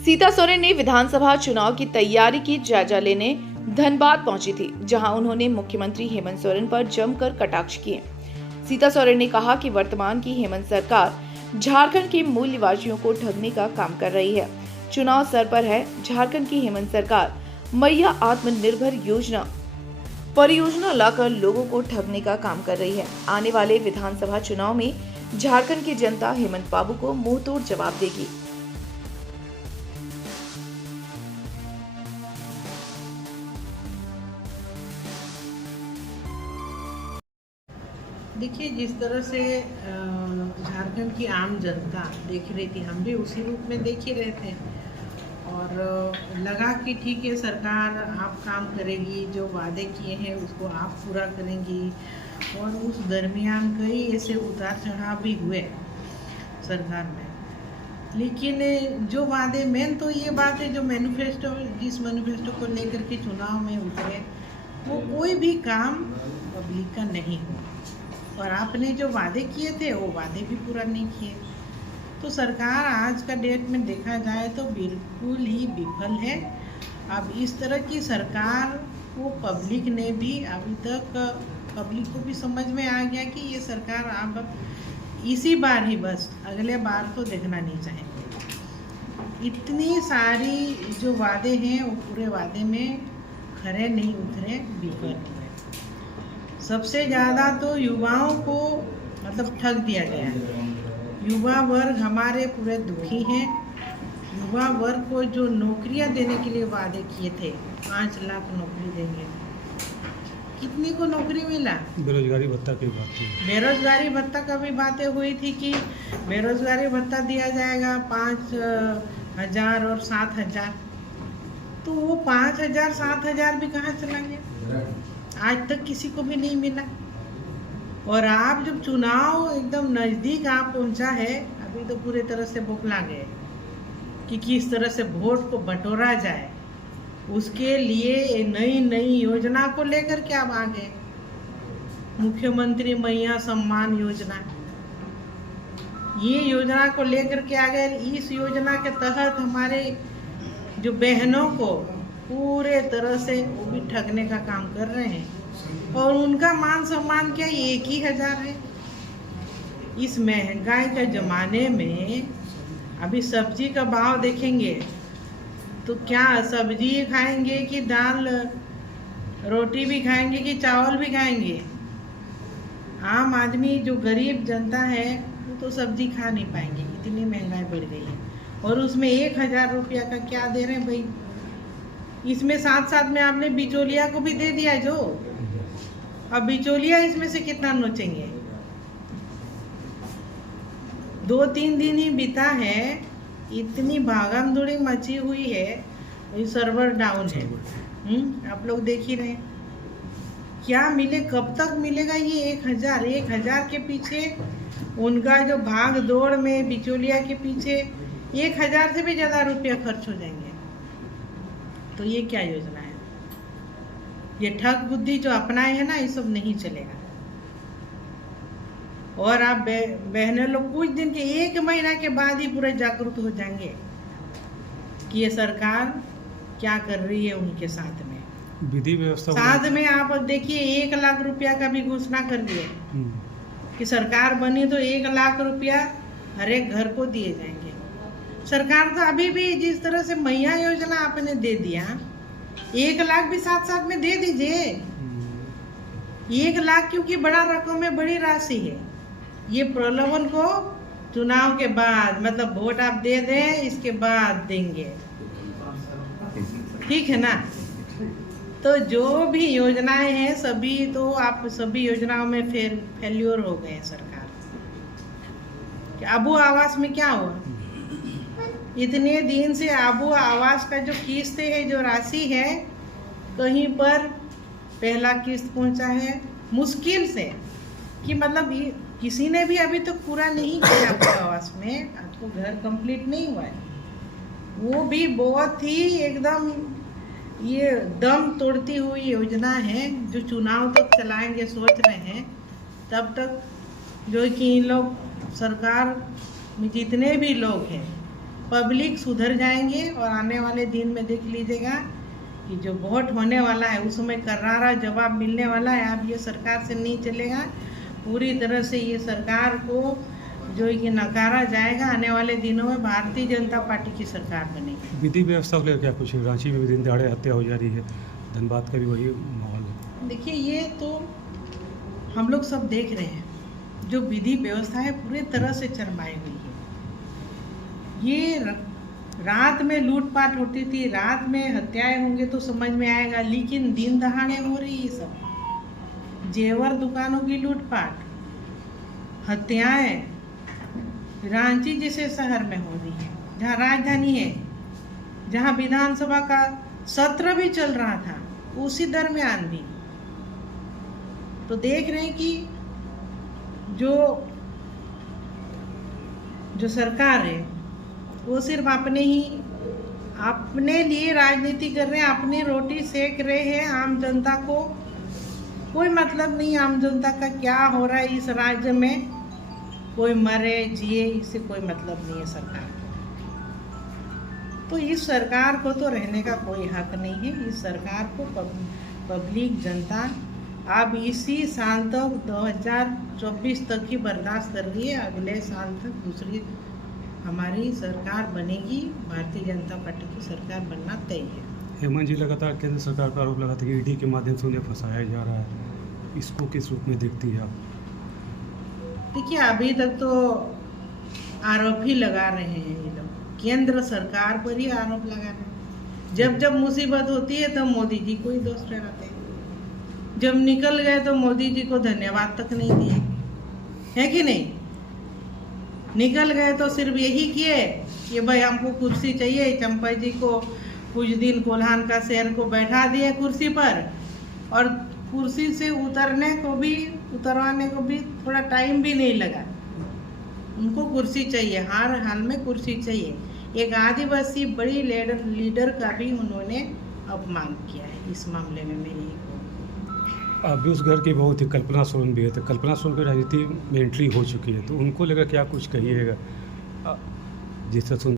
सीता सोरेन ने विधानसभा चुनाव की तैयारी की जायजा लेने धनबाद पहुंची थी, जहां उन्होंने मुख्यमंत्री हेमंत सोरेन पर जमकर कटाक्ष किए। सीता सोरेन ने कहा कि वर्तमान की हेमंत सरकार झारखंड के मूल निवासियों को ठगने का काम कर रही है। चुनाव सर पर है। झारखंड की हेमंत सरकार मैया आत्मनिर्भर योजना परियोजना लाकर लोगों को ठगने का काम कर रही है। आने वाले विधानसभा चुनाव में झारखंड की जनता हेमंत बाबू को मुंहतोड़ जवाब देगी। देखिए, जिस तरह से झारखंड की आम जनता देख रही थी, हम भी उसी रूप में देख ही रहे थे और लगा कि ठीक है, सरकार आप काम करेगी, जो वादे किए हैं उसको आप पूरा करेंगी। और उस दरमियान कई ऐसे उतार चढ़ाव भी हुए सरकार में, लेकिन जो वादे मेन तो ये बात है, जो मैनिफेस्टो जिस मैनिफेस्टो को लेकर के चुनाव में उतरे, वो कोई भी काम पब्लिक का नहीं हुआ और आपने जो वादे किए थे वो वादे भी पूरा नहीं किए। तो सरकार आज का डेट में देखा जाए तो बिल्कुल ही विफल है। अब इस तरह की सरकार को पब्लिक ने भी अभी तक पब्लिक को भी समझ में आ गया कि ये सरकार अब इसी बार ही, बस अगले बार तो देखना नहीं चाहेंगे। इतनी सारी जो वादे हैं वो पूरे वादे में खरे नहीं उतरे, विफल हुए। सबसे ज़्यादा तो युवाओं को मतलब ठग दिया गया है। युवा वर्ग हमारे पूरे दुखी हैं। युवा वर्ग को जो नौकरियां देने के लिए वादे किए थे, 5 लाख नौकरी देंगे, कितनी को नौकरी मिला? बेरोजगारी भत्ता की बात थी। बेरोजगारी भत्ता का भी बातें हुई थी कि बेरोजगारी भत्ता दिया जाएगा 5,000 और 7,000। तो वो 5,000 7,000 भी कहाँ चला गया? आज तक किसी को भी नहीं मिला। और आप जब चुनाव एकदम नज़दीक आप पहुंचा है, अभी तो पूरी तरह से बौखला गए कि किस तरह से वोट को बटोरा जाए। उसके लिए नई नई योजना को लेकर के आप आ गए। मुख्यमंत्री मैया सम्मान योजना, ये योजना को लेकर के आ गए। इस योजना के तहत हमारे जो बहनों को पूरे तरह से वो भी ठगने का काम कर रहे हैं और उनका मान सम्मान क्या 1,000 है। इस महंगाई के ज़माने में अभी सब्जी का भाव देखेंगे तो क्या सब्जी खाएंगे कि दाल रोटी भी खाएंगे कि चावल भी खाएंगे? आम आदमी जो गरीब जनता है वो तो सब्जी खा नहीं पाएंगे, इतनी महंगाई बढ़ गई है। और उसमें 1,000 रुपया का क्या दे रहे हैं भाई? इसमें साथ साथ में आपने बिचौलिया को भी दे दिया। जो अब बिचौलिया इसमें से कितना नोचेंगे? 2-3 दिन ही बीता है, इतनी भागम दौड़ी मची हुई है, सर्वर डाउन है। आप लोग देख ही रहे। क्या मिले, कब तक मिलेगा ये 1,000 के पीछे उनका जो भाग दौड़ में बिचौलिया के पीछे 1,000 से भी ज़्यादा रुपया खर्च हो जाएंगे। तो ये क्या योजना है? ये ठग बुद्धि जो अपनाए है ना, ये सब नहीं चलेगा। और आप बहनें लोग कुछ दिन के 1 महीना के बाद ही पूरे जागरूक हो जाएंगे कि ये सरकार क्या कर रही है उनके साथ में। विधि व्यवस्था साथ में आप देखिए 1 लाख रुपया का भी घोषणा कर दिए कि सरकार बनी तो 1 लाख रुपया हर एक घर को दिए जाएंगे। सरकार तो अभी भी जिस तरह से मैया योजना आपने दे दिया, 1 लाख भी साथ साथ में दे दीजिए। 1 लाख क्योंकि बड़ा रकम है, बड़ी राशि है। ये प्रलोभन को चुनाव के बाद, मतलब वोट आप दे दें इसके बाद देंगे, ठीक है ना? तो जो भी योजनाएं हैं सभी तो आप सभी योजनाओं में फेल्योर हो गए सरकार। आबू आवास में क्या हुआ? इतने दिन से आबू आवास का जो किस्त है, जो राशि है, कहीं पर पहला किस्त पहुंचा है मुश्किल से, कि मतलब किसी ने भी अभी तक पूरा नहीं किया आबू आवास में। आपको घर कंप्लीट नहीं हुआ है, वो भी बहुत ही एकदम ये दम तोड़ती हुई योजना है जो चुनाव तक चलाएंगे सोच रहे हैं। तब तक जो कि इन लोग सरकार में जितने भी लोग हैं पब्लिक सुधर जाएंगे और आने वाले दिन में देख लीजिएगा कि जो वोट होने वाला है उसमें करारा जवाब मिलने वाला है। अब ये सरकार से नहीं चलेगा, पूरी तरह से ये सरकार को जो ये नकारा जाएगा। आने वाले दिनों में भारतीय जनता पार्टी की सरकार बनेगी। विधि व्यवस्था को लेकर क्या कुछ रांची में भी दिन दहाड़े हत्या हो जा रही है, धनबाद का भी वही माहौल है। देखिए, ये तो हम लोग सब देख रहे हैं, जो विधि व्यवस्था है पूरी तरह से चरमाई हुई है। ये रात में लूटपाट होती थी, रात में हत्याएं होंगे तो समझ में आएगा, लेकिन दिन दहाड़े हो रही है सब। जेवर दुकानों की लूटपाट, हत्याएं रांची जैसे शहर में हो रही है, जहाँ राजधानी है, जहाँ विधानसभा का सत्र भी चल रहा था, उसी दरमियान भी। तो देख रहे हैं कि जो सरकार है वो सिर्फ अपने लिए राजनीति कर रहे हैं, अपनी रोटी सेक रहे हैं। आम जनता को कोई मतलब नहीं, आम जनता का क्या हो रहा है इस राज्य में, कोई मरे जिए, इससे कोई मतलब नहीं है सरकार को। तो इस सरकार को तो रहने का कोई हक नहीं है। इस सरकार को पब्लिक जनता अब इसी साल तक 2024 तक ही बर्दाश्त कर रही है। अगले साल तक दूसरी हमारी सरकार बनेगी, भारतीय जनता पार्टी की सरकार बनना तय है। हेमंत जी लगातार केंद्र सरकार पर आरोप लगाते हैं कि ईडी के माध्यम से उन्हें फंसाया जा रहा है, इसको किस रूप में देखती है आप? देखिए, अभी तक तो आरोप ही लगा रहे हैं ये लोग, केंद्र सरकार पर ही आरोप लगा रहे हैं। जब जब मुसीबत होती है तब मोदी जी को ही दोष ठहराते हैं, जब निकल गए तो मोदी जी को धन्यवाद तक नहीं दिए, है कि नहीं? निकल गए तो सिर्फ यही किए कि भाई हमको कुर्सी चाहिए। चंपा जी को कुछ दिन कोल्हान का शहर को बैठा दिए कुर्सी पर, और कुर्सी से उतरवाने को भी थोड़ा टाइम भी नहीं लगा। उनको कुर्सी चाहिए, हर हाल में कुर्सी चाहिए। एक आदिवासी बड़ी लीडर का भी उन्होंने अपमान किया है इस मामले में। मैं यही आप भी उस घर की बहुत ही कल्पना सोरेन भी है, तो कल्पना सोरेन की राजनीति में एंट्री हो चुकी है, तो उनको लेकर क्या कुछ कहिएगा जिससे